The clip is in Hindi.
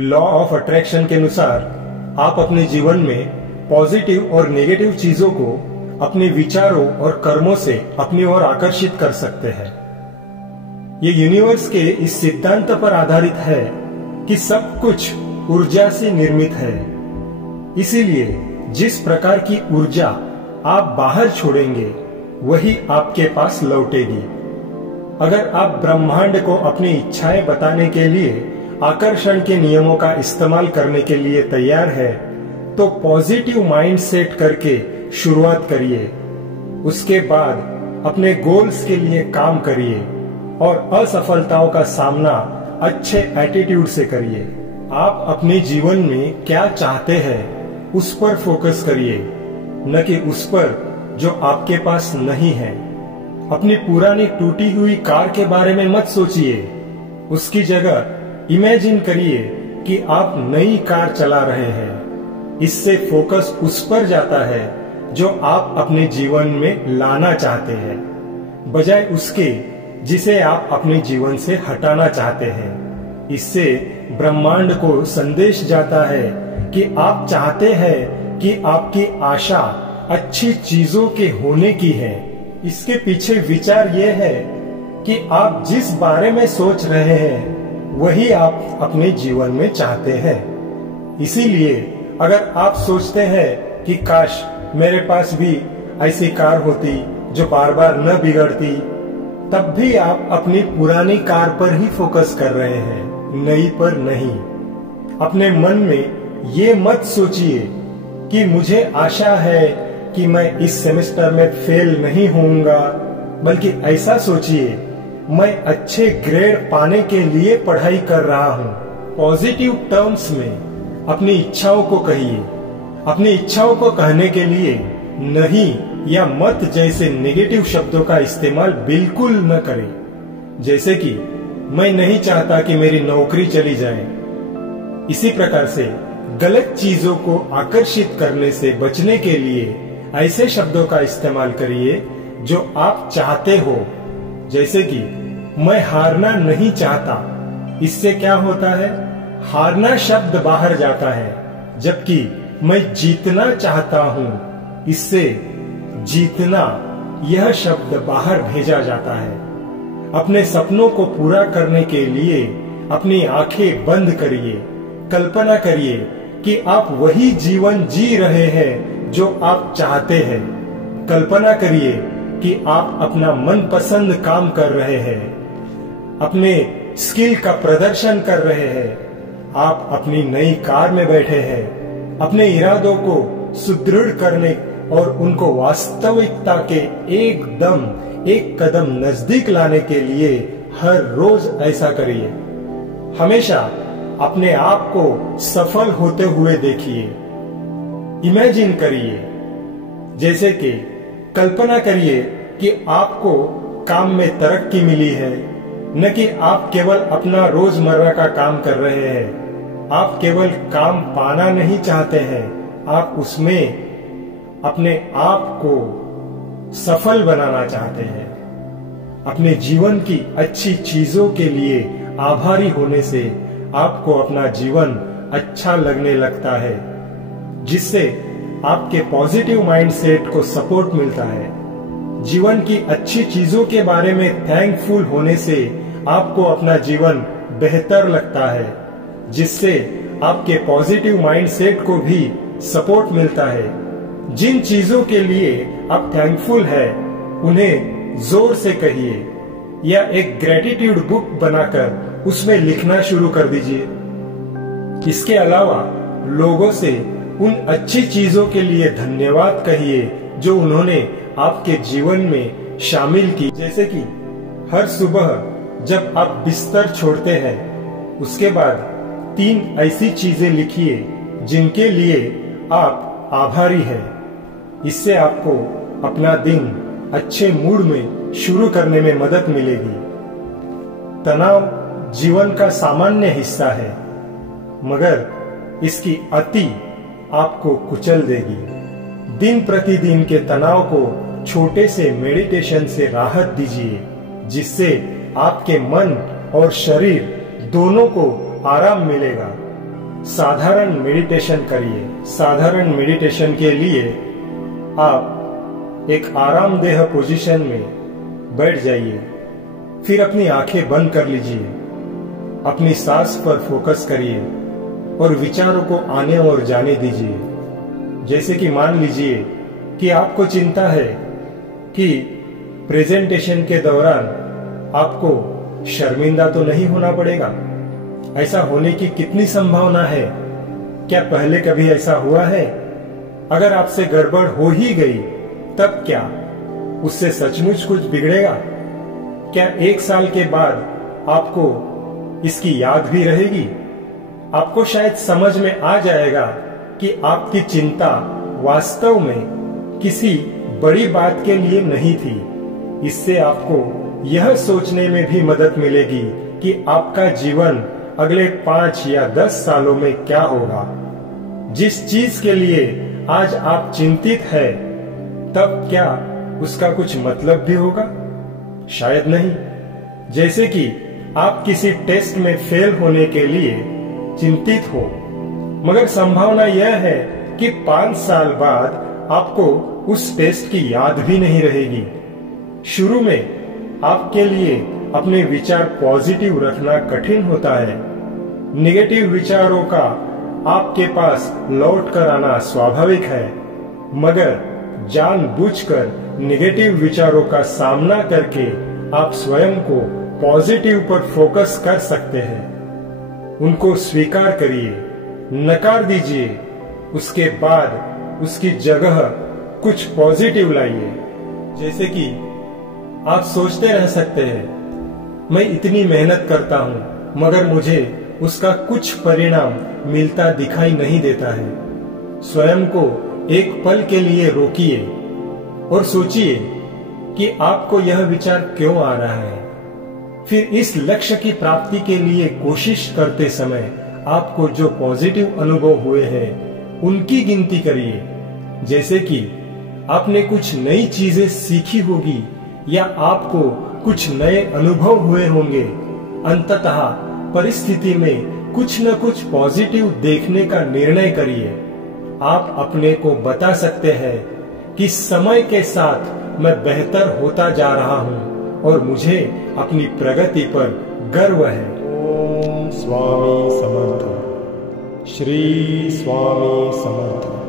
लॉ ऑफ अट्रैक्शन के अनुसार आप अपने जीवन में पॉजिटिव और नेगेटिव चीजों को अपने विचारों और कर्मों से अपनी ओर आकर्षित कर सकते हैं। ये यूनिवर्स के इस सिद्धांत पर आधारित है कि सब कुछ ऊर्जा से निर्मित है। इसीलिए जिस प्रकार की ऊर्जा आप बाहर छोड़ेंगे वही आपके पास लौटेगी। अगर आप ब्रह्मांड को अपनी इच्छाएं बताने के लिए आकर्षण के नियमों का इस्तेमाल करने के लिए तैयार है तो पॉजिटिव माइंड सेट करके शुरुआत करिए। उसके बाद अपने गोल्स के लिए काम करिए और असफलताओं का सामना अच्छे एटीट्यूड से करिए। आप अपने जीवन में क्या चाहते हैं उस पर फोकस करिए, न कि उस पर जो आपके पास नहीं है। अपनी पुरानी टूटी हुई कार के बारे में मत सोचिए, उसकी जगह इमेजिन करिए कि आप नई कार चला रहे हैं। इससे फोकस उस पर जाता है जो आप अपने जीवन में लाना चाहते हैं, बजाय उसके जिसे आप अपने जीवन से हटाना चाहते हैं। इससे ब्रह्मांड को संदेश जाता है कि आप चाहते हैं कि आपकी आशा अच्छी चीजों के होने की है। इसके पीछे विचार ये है कि आप जिस बारे में सोच रहे हैं वही आप अपने जीवन में चाहते हैं। इसीलिए अगर आप सोचते हैं कि काश मेरे पास भी ऐसी कार होती जो बार बार न बिगड़ती, तब भी आप अपनी पुरानी कार पर ही फोकस कर रहे हैं, नई पर नहीं। अपने मन में ये मत सोचिए कि मुझे आशा है कि मैं इस सेमेस्टर में फेल नहीं होऊंगा, बल्कि ऐसा सोचिए मैं अच्छे ग्रेड पाने के लिए पढ़ाई कर रहा हूँ। पॉजिटिव टर्म्स में अपनी इच्छाओं को कहिए। अपनी इच्छाओं को कहने के लिए नहीं या मत जैसे नेगेटिव शब्दों का इस्तेमाल बिल्कुल न करें। जैसे कि मैं नहीं चाहता कि मेरी नौकरी चली जाए। इसी प्रकार से गलत चीजों को आकर्षित करने से बचने के लिए ऐसे शब्दों का इस्तेमाल करिए जो आप चाहते हो। जैसे कि मैं हारना नहीं चाहता। इससे क्या होता है, हारना शब्द बाहर जाता है, जबकि मैं जीतना चाहता हूँ, इससे जीतना यह शब्द बाहर भेजा जाता है। अपने सपनों को पूरा करने के लिए अपनी आंखें बंद करिए। कल्पना करिए कि आप वही जीवन जी रहे हैं जो आप चाहते हैं। कल्पना करिए कि आप अपना मनपसंद काम कर रहे हैं, अपने स्किल का प्रदर्शन कर रहे हैं, आप अपनी नई कार में बैठे हैं। अपने इरादों को सुदृढ़ करने और उनको वास्तविकता के एक कदम नजदीक लाने के लिए हर रोज ऐसा करिए। हमेशा अपने आप को सफल होते हुए देखिए। इमेजिन करिए, जैसे कि कल्पना करिए कि आपको काम में तरक्की मिली है, न कि आप केवल अपना रोजमर्रा का काम कर रहे हैं। आप केवल काम पाना नहीं चाहते हैं, आप उसमें अपने आप को सफल बनाना चाहते हैं। अपने जीवन की अच्छी चीजों के लिए आभारी होने से आपको अपना जीवन अच्छा लगने लगता है, जिससे आपके पॉजिटिव माइंडसेट को सपोर्ट मिलता है। जीवन की अच्छी चीजों के बारे में थैंकफुल होने से आपको अपना जीवन बेहतर लगता है, जिससे आपके पॉजिटिव माइंडसेट को भी सपोर्ट मिलता है। जिन चीजों के लिए आप थैंकफुल है उन्हें जोर से कहिए या एक ग्रेटिट्यूड बुक बनाकर उसमें लिखना शुरू कर दीजिए। इसके अलावा लोगों से उन अच्छी चीजों के लिए धन्यवाद कहिए जो उन्होंने आपके जीवन में शामिल की। जैसे कि हर सुबह जब आप बिस्तर छोड़ते हैं, उसके बाद 3 ऐसी चीजें लिखिए जिनके लिए आप आभारी हैं। इससे आपको अपना दिन अच्छे मूड में शुरू करने में मदद मिलेगी। तनाव जीवन का सामान्य हिस्सा है, मगर इसकी अति आपको कुचल देगी। दिन प्रतिदिन के तनाव को छोटे से मेडिटेशन से राहत दीजिए, जिससे आपके मन और शरीर दोनों को आराम मिलेगा। साधारण मेडिटेशन करिए। साधारण मेडिटेशन के लिए आप एक आरामदेह पोजीशन में बैठ जाइए, फिर अपनी आंखें बंद कर लीजिए, अपनी सांस पर फोकस करिए और विचारों को आने और जाने दीजिए। जैसे कि मान लीजिए कि आपको चिंता है कि प्रेजेंटेशन के दौरान आपको शर्मिंदा तो नहीं होना पड़ेगा। ऐसा होने की कितनी संभावना है? क्या पहले कभी ऐसा हुआ है? अगर आपसे गड़बड़ हो ही गई तब क्या उससे सचमुच कुछ बिगड़ेगा? क्या 1 साल के बाद आपको इसकी याद भी रहेगी? आपको शायद समझ में आ जाएगा कि आपकी चिंता वास्तव में किसी बड़ी बात के लिए नहीं थी। इससे आपको यह सोचने में भी मदद मिलेगी कि आपका जीवन अगले 5 या 10 सालों में क्या होगा। जिस चीज के लिए आज आप चिंतित है, तब क्या उसका कुछ मतलब भी होगा? शायद नहीं। जैसे कि आप किसी टेस्ट में फेल होने के लिए चिंतित हो, मगर संभावना यह है कि 5 साल बाद आपको उस टेस्ट की याद भी नहीं रहेगी। शुरू में आपके लिए अपने विचार पॉजिटिव रखना कठिन होता है। नेगेटिव विचारों का आपके पास लौट कर आना स्वाभाविक है, मगर जानबूझकर नेगेटिव विचारों का सामना करके आप स्वयं को पॉजिटिव पर फोकस कर सकते हैं। उनको स्वीकार करिए, नकार दीजिए, उसके बाद उसकी जगह कुछ पॉजिटिव लाइए। जैसे कि आप सोचते रह सकते हैं, मैं इतनी मेहनत करता हूं मगर मुझे उसका कुछ परिणाम मिलता दिखाई नहीं देता है। स्वयं को एक पल के लिए रोकिए और सोचिए कि आपको यह विचार क्यों आ रहा है। फिर इस लक्ष्य की प्राप्ति के लिए कोशिश करते समय आपको जो पॉजिटिव अनुभव हुए हैं उनकी गिनती करिए। जैसे कि आपने कुछ नई चीजें सीखी होगी या आपको कुछ नए अनुभव हुए होंगे। अंततः परिस्थिति में कुछ न कुछ पॉजिटिव देखने का निर्णय करिए। आप अपने को बता सकते हैं कि समय के साथ मैं बेहतर होता जा रहा हूं और मुझे अपनी प्रगति पर गर्व है। ओम स्वामी समर्थ। श्री स्वामी समर्थ।